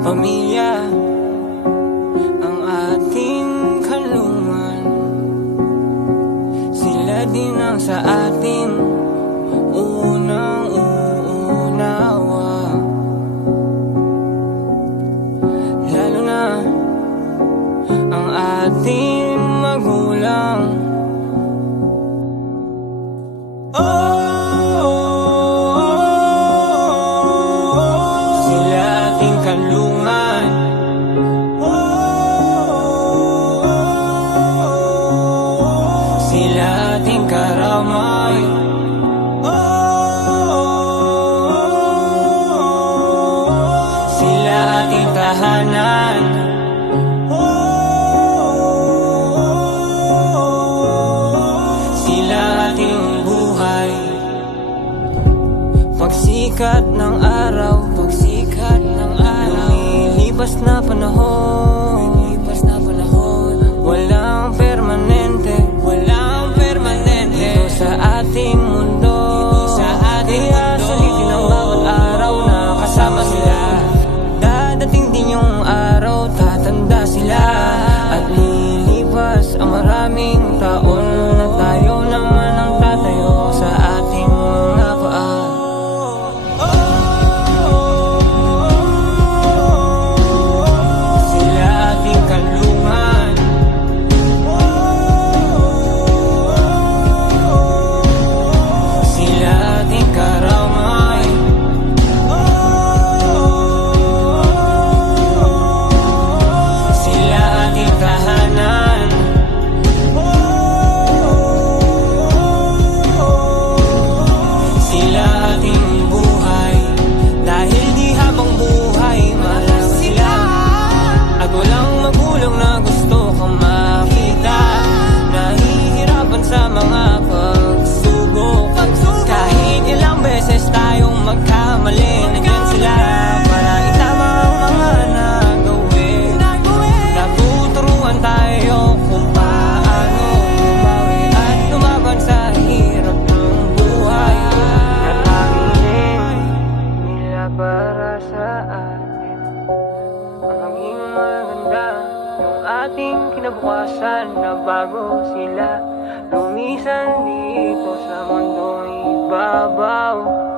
Pamilya ang ating kalungan, sila din ang sa ating unang uunawa. Lalo na ang ating magulang. Sila ating kalungan, sila ating karamay. Sila ating tahanan. Sila ating buhay. Pagsikat ng araw, lumilipas na panahon, walang permanente dito sa ating mundo. Kaya sulitin ang bawat araw na kasama sila. Dadating din yung araw, tatanda sila, at lilipas ang maraming taon na tayo naman ang tatayo sa ating mga paa. Sila ating kalungan, sila ating karamay. Sila ating tahanan. Sila ating buhay. Dahil di habang buhay mahal sila, at walang magulang na gusto kang makita nahihirapan sa mga pagsubok. Kahit ilang beses tayong magkamali, nandiyan sila para itama ang mga nagawin. Natuturuan tayo kung paano bumawi at lumaban sa hirap ng buhay. Natanging nila para sa atin ang maging maganda yung ating kinabukasan, na bago sila lumisan dito sa mundong ibabaw.